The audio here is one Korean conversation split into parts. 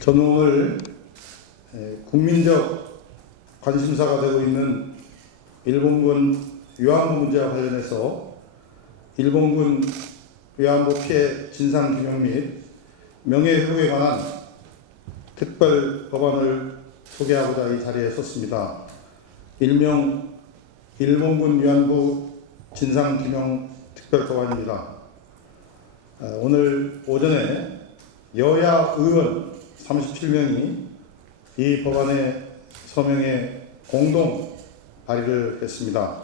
저는 오늘 에, 국민적 관심사가 되고 있는 일본군 위안부 문제와 관련해서 일본군 위안부 피해 진상 규명 및 명예회복에 관한 특별 법안을 소개하고자 이 자리에 섰습니다. 일명 일본군 위안부 진상 규명 특별 법안입니다. 어, 오늘 오전에 여야 의원 37명이 이 법안의 서명에 공동 발의를 했습니다.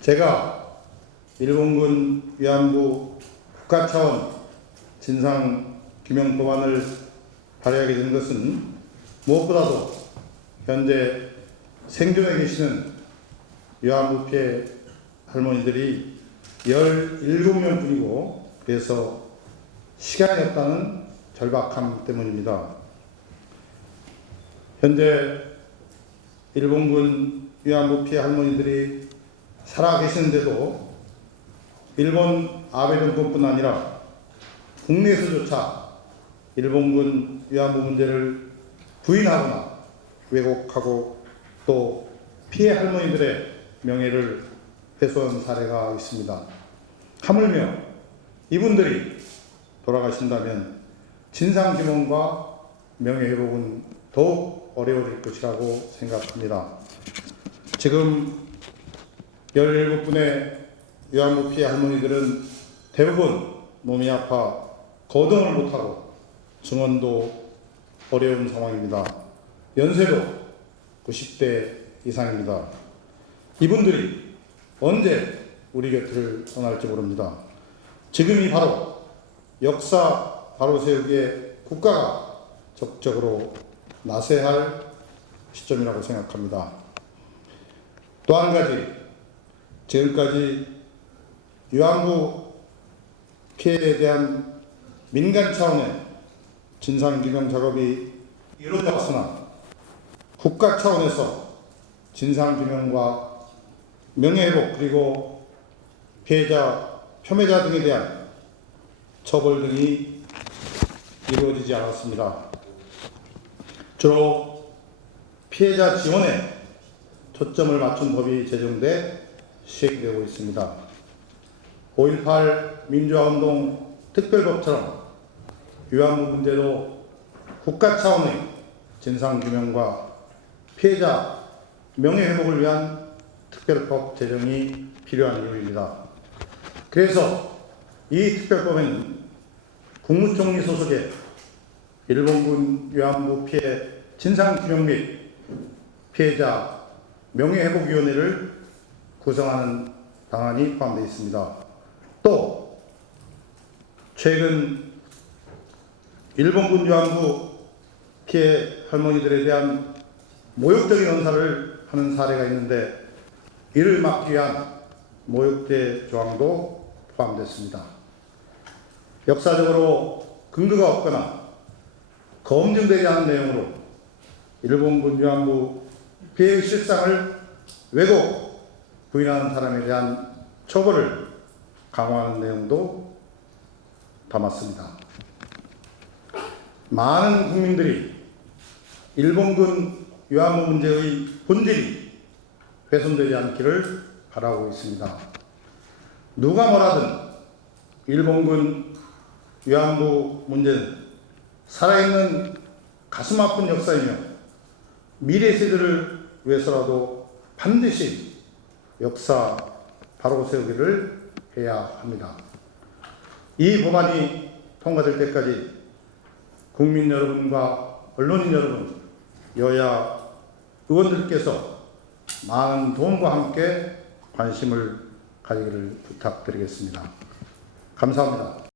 제가 일본군 위안부 국가 차원 진상 규명 법안을 발의하게 된 것은 무엇보다도 현재 생존해 계시는 위안부 피해 할머니들이 17명 뿐이고 그래서 시간이 없다는 절박함 때문입니다. 현재 일본군 위안부 피해 할머니들이 살아 계시는데도 일본 아베 정권뿐 아니라 국내에서조차 일본군 위안부 문제를 부인하거나 왜곡하고 또 피해 할머니들의 명예를 훼손한 사례가 있습니다. 하물며 이분들이 돌아가신다면 진상규명과 명예회복은 더욱 어려워질 것이라고 생각합니다. 지금 17분의 위안부 피해 할머니들은 대부분 몸이 아파 거동을 못하고 증언도 어려운 상황입니다. 연세도 90대 이상입니다. 이분들이 언제 우리 곁을 떠날지 모릅니다. 지금이 바로 역사 바로 세우기에 국가가 적극적으로 나서야 할 시점이라고 생각합니다. 또 한 가지, 지금까지 위안부 피해에 대한 민간 차원의 진상규명 작업이 이루어져 왔으나 국가 차원에서 진상규명과 명예회복 그리고 피해자, 혐의자 등에 대한 처벌 등이 이루어지지 않았습니다. 주로 피해자 지원에 초점을 맞춘 법이 제정돼 시행되고 있습니다. 5.18 민주화운동 특별법처럼 위안부 문제도 국가 차원의 진상규명과 피해자 명예회복을 위한 특별법 제정이 필요한 이유입니다. 그래서 이 특별법에는 국무총리 소속의 일본군 위안부 피해 진상규명 및 피해자 명예회복위원회를 구성하는 방안이 포함되어 있습니다. 또 최근 일본군 위안부 피해 할머니들에 대한 모욕적인 언사를 하는 사례가 있는데 이를 막기 위한 모욕죄 조항도 포함됐습니다. 역사적으로 근거가 없거나 검증되지 않은 내용으로 일본군 위안부 피해의 실상을 왜곡 부인하는 사람에 대한 처벌을 강화하는 내용도 담았습니다. 많은 국민들이 일본군 위안부 문제의 본질이 훼손되지 않기를 바라고 있습니다. 누가 뭐라든 일본군 위안부 문제는 살아있는 가슴 아픈 역사이며 미래 세대를 위해서라도 반드시 역사 바로 세우기를 해야 합니다. 이 법안이 통과될 때까지 국민 여러분과 언론인 여러분, 여야 의원들께서 많은 도움과 함께 관심을 가지기를 부탁드리겠습니다. 감사합니다.